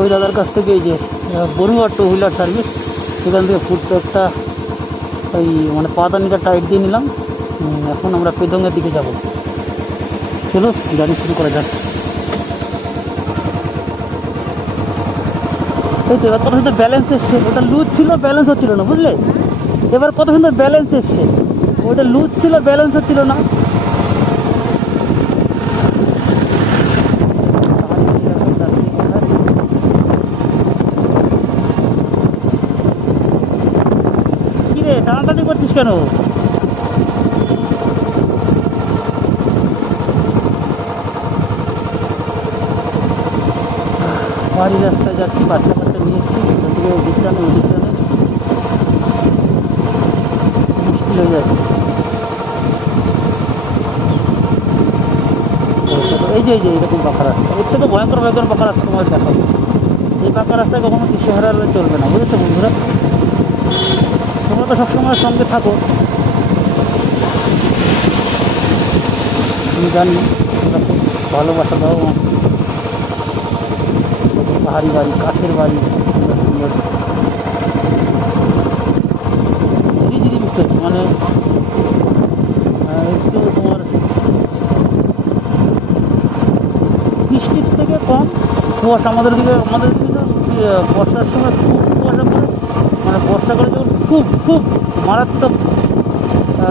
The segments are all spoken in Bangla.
ওই দাদার কাছ থেকে এই যে বড়ুয়া টু হুইলার সার্ভিস সেখান থেকে ফুড একটা ওই মানে পাদানিটা টাইট দিয়ে নিলাম। এখন আমরা পেদঙ্গের দিকে যাব। চলো গাড়ি শুরু করা যাক। এই তো, এবার কত সুন্দর ব্যালেন্স এসছে। ওটা লুজ ছিল ব্যালেন্স হচ্ছিল না, বুঝলে? এবার কত সুন্দর ব্যালেন্স এসছে। ওটা লুজ ছিল ব্যালেন্স হচ্ছিল না কিরে টানাটানি করছিস কেন? বাড়ি রাস্তায় যাচ্ছি, বাচ্চা বাচ্চা নিয়ে এসেছি ওদিকে ডিস্টানে ওই ডিস্টানে মুশকিল হয়ে যাচ্ছে। এই যে এই যে, এরকম পাকা রাস্তা। এর থেকে ভয়ঙ্কর ভয়ঙ্কর পাকা রাস্তা তোমার দেখাবো। এই পাকা রাস্তায় কখনো কিছু হারালে চলবে না, বুঝেছ বন্ধুরা? তোমরা তো সবসময় সঙ্গে থাকো আমি জানি তোমরা খুব ভালোবাসা দাও পাহাড়ি বাড়ি, কাঠের বাড়ি। সুন্দর ঝিরি বৃষ্টি হচ্ছে মানে তোমার বৃষ্টির থেকে কম। কুয়াশা আমাদের দিকে আমাদের দিকে বর্ষার সময় খুব মানে বর্ষাকালে যখন খুব খুব মারাত্মক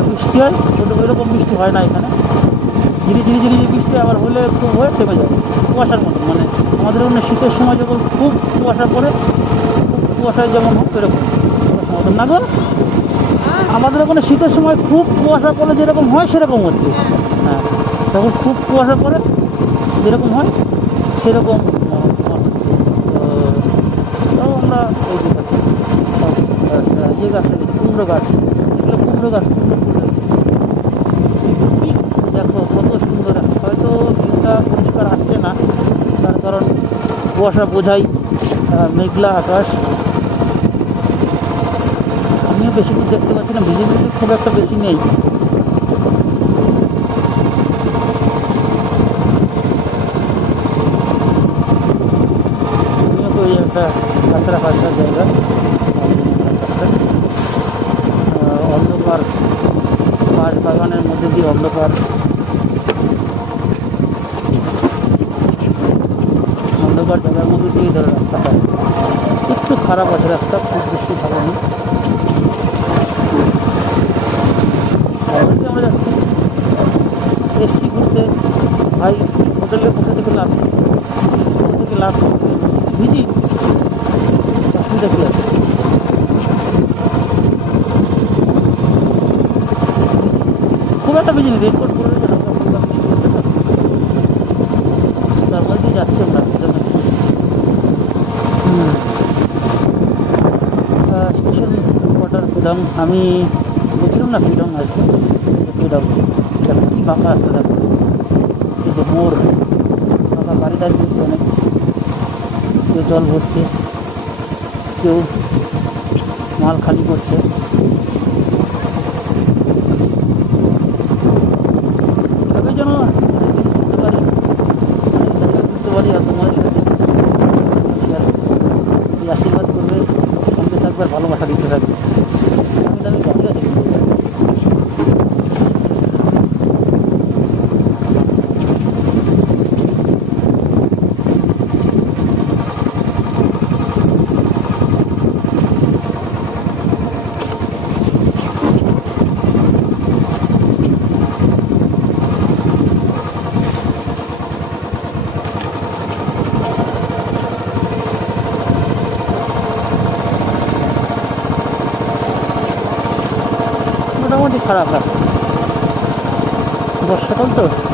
বৃষ্টি হয় ওটা ওইরকম বৃষ্টি হয় না এখানে। ঝিরি ঝিরি ঝিরি বৃষ্টি আবার হলে খুব হয়ে থেমে যায়, কুয়াশার মতো। মানে আমাদের ওখানে শীতের সময় যখন খুব কুয়াশা পড়ে, খুব কুয়াশায় যেমন হোক এরকম। মতন না গো আমাদের ওখানে শীতের সময় খুব কুয়াশা পড়লে যেরকম হয় সেরকম হচ্ছে। হ্যাঁ তখন খুব কুয়াশা পড়ে, যেরকম হয়, সেরকম হচ্ছে। তো আমরা এই গাছ, আছে কুমড়ো গাছ। এগুলো কুমড়ো গাছ কুমড়ো ফুল হয়েছে কি দেখো কত সুন্দর হয়তো ভিউটা পরিষ্কার আসছে না তার কারণ কুয়াশা বোঝাই মেঘলা আকাশ। আমিও বেশি দেখতে পাচ্ছি না ভিজিবিলিটি খুব একটা বেশি নেই আমিও তো ওই একটা কাঁচরা কাঁচরা জায়গা আহ, অন্ধকার বাঁশ বাগানের মধ্যে দিয়ে অন্ধকার অন্ধকার জায়গার মধ্যে দিয়ে ধরো রাস্তাটা একটু খারাপ আছে, রাস্তা খুব বেশি ভালো নেই আমরা যাচ্ছি এসছি ঘুরতে ভাই হোটেলে কোথা থেকে লাভ থেকে লাভ ভিজি অসুবিধা কী আছে? খুব একটা নেই রেনকোট পরে রয়েছে হালকা ফুলকা বৃষ্টি হচ্ছে তো। তার মধ্যে দিয়ে যাচ্ছি আমরা এজন্য। হুম। আহ, স্টেশন ফিডং আমি বলছিলাম না ফিডং আছে দেখো কি বাঁকা রাস্তা দেখো। এই যে মোড় বাঁকা দাঁড়িয়ে দিচ্ছে অনেক কেউ জল ভরছে, কেউ মাল খালি করছে। এভাবে যেন ঘুরতে পারি ঘুরতে পারি, আর তোমাদের সাথে শেয়ার এই আশীর্বাদ করবে আর ভালোবাসা দিতে থাকবে। আমি দামি গাড়ি আছে কিন্তু মোটামুটি খারাপ রাস্তা বর্ষাকাল তো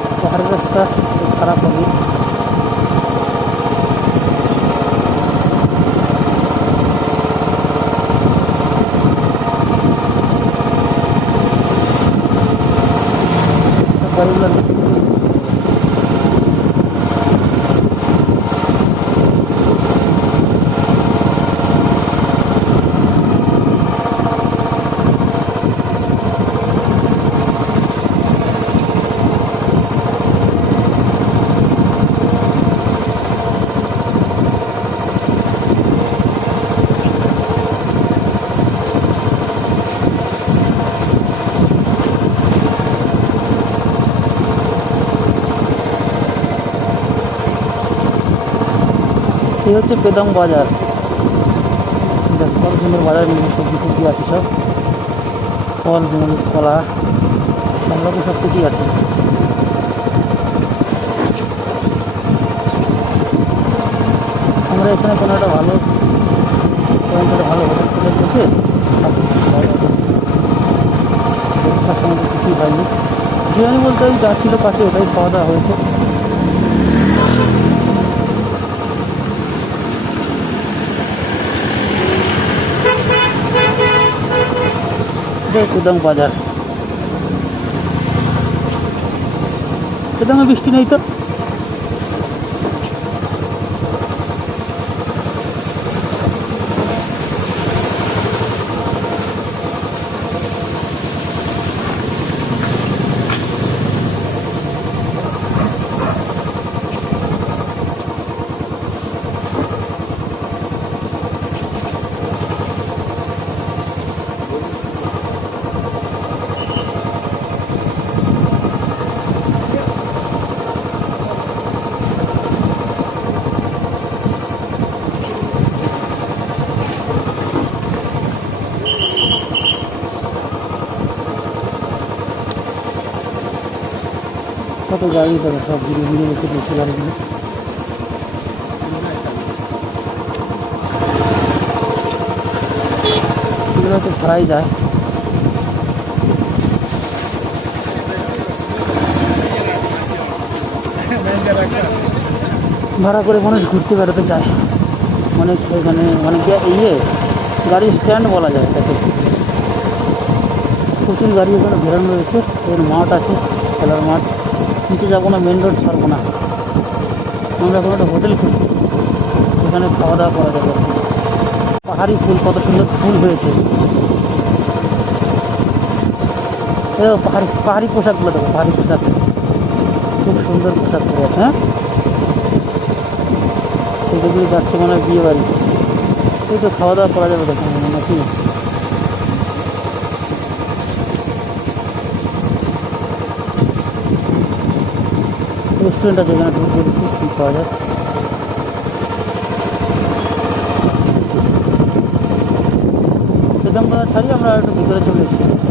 এই হচ্ছে? বেদম বাজার। দেখো, কত সুন্দর বাজার সবজি সবজি আছে সব। ফল, মূল, কলা সব রকম সব কিছুই আছে। আমরা এখানে কোনো একটা ভালো কোনো একটা ভালো হোটেল খুলে বসে কিছুই হয়নি। বিরিয়ানি বলতে ওই যা ছিল পাশে ওটাই খাওয়া দাওয়া হয়েছে। এটাই কুদাং বাজার। কুদাংয়ে বৃষ্টি নেই তো? কত গাড়ি ধরে, সব ঘুরে ঘুরে রেখে দিয়েছে গাড়িগুলো। তো ভাড়াই যায়। ভাড়া করে মানুষ ঘুরতে বেড়াতে চায়। অনেক এখানে অনেক ইয়ে গাড়ি স্ট্যান্ড বলা যায় এটাকে। প্রচুর গাড়ি এখানে ঘেরানো রয়েছে এর মাঠ আছে, খেলার মাঠ। নিচে যাব না মেন রোড ছাড়বো না। আমরা এখন একটা হোটেল খুঁজছি। এখানে খাওয়া দাওয়া করা যাবে। পাহাড়ি ফুল, কত সুন্দর ফুল হয়েছে। পাহাড়ি পাহাড়ি পোশাকগুলো দেখো, পাহাড়ি পোশাক। খুব সুন্দর পোশাক পরে আছে হ্যাঁ? সেগুলো যাচ্ছে মনে বিয়ে বাড়ি এই তো খাওয়া দাওয়া করা যাবে দেখো, নাকি? রেস্টুরেন্ট আছে এখানে ঢুকবে দেখি কী পাওয়া যায়। বাজার ছাড়িয়ে আমরা একটু ভিতরে চলে এসেছি।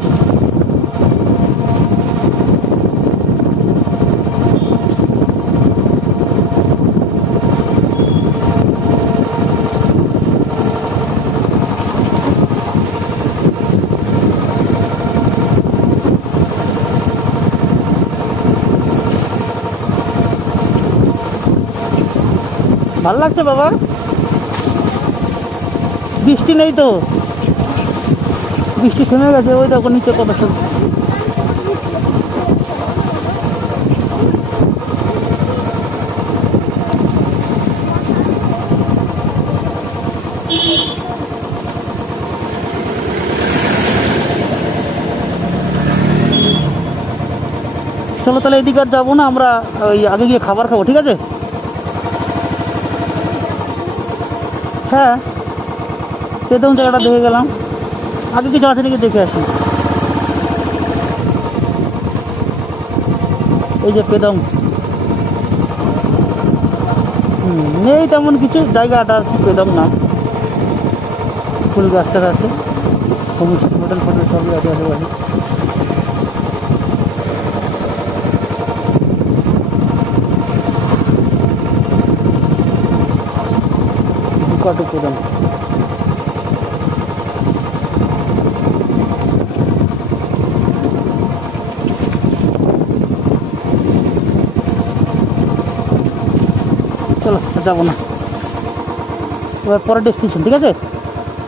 ভালো লাগছে বাবা? বৃষ্টি নেই তো? বৃষ্টি থেমে গেছে, ওই দেখো নিচে কত সব। চলো তাহলে এদিকে আর যাব না, আমরা ওই আগে গিয়ে খাবার খাব, ঠিক আছে? হ্যাঁ। পেদম জায়গাটা দেখে গেলাম। আগে কিছু আছে নাকি দেখে আসি এই যে হুম, নেই তেমন কিছু। জায়গাটা আর কি পেদম নাম ফুল গাছটার আছে। হোটেল ফোটেল সবই আছে আশেপাশে। দুকাটু পেদম চলো যাব না। এবার পরের ডেস্টিনেশন ঠিক আছে?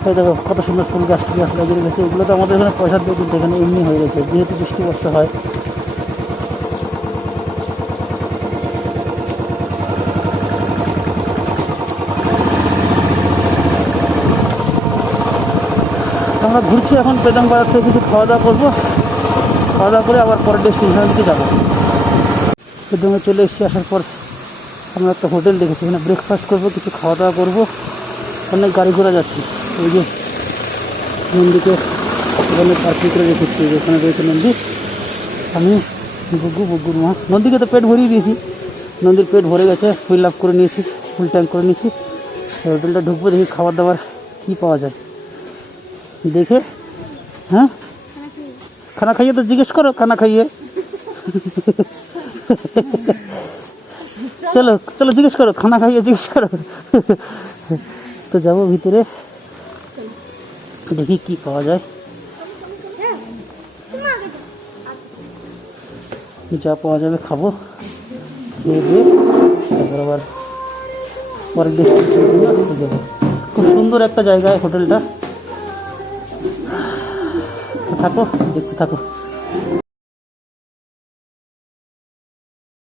এই দেখো, কত সুন্দর ফুল গাছ গাছ লাগিয়ে গেছে এগুলো তো আমাদের এখানে পয়সা দিয়ে কিন্তু এখানে এমনি হয়ে গেছে। যেহেতু বৃষ্টি বর্ষা হয় আমরা ঘুরছি এখন বেদম বাজার থেকে কিছু খাওয়া দাওয়া করব। খাওয়া দাওয়া করে আবার পরের ডেস্টিনেশনের দিকে যাব। বেদমে চলে এসেছি, আসার পর আমরা একটা হোটেল দেখেছি এখানে ব্রেকফাস্ট করব, কিছু খাওয়া দাওয়া করব। অনেক গাড়ি ঘোড়া যাচ্ছে। ওই যে মন্দিরকে ওখানে পার্কিং করে রেখেছি ওখানে রয়েছে মন্দির। আমি, বুগু বুগুর মা। নন্দীকে তো পেট ভরিয়ে দিয়েছি। নন্দীর পেট ভরে গেছে, ফুল লাভ করে নিয়েছি, ফুল ট্যাঙ্ক করে নিয়েছি। হোটেলটা ঢুকবো, দেখি খাবার দাবার কী পাওয়া যায়। দেখে? হ্যাঁ? খানা খাইয়ে তো জিজ্ঞেস করো, খানা খাইয়ে। চলো চলো জিজ্ঞেস করো, খানা খাইয়ে জিজ্ঞেস করো। তো যাব ভিতরে। দেখি কি পাওয়া যায়। যা পাওয়া যাবে খাব। আবার খুব সুন্দর একটা জায়গায় হোটেলটা। থাকো দেখতে থাকো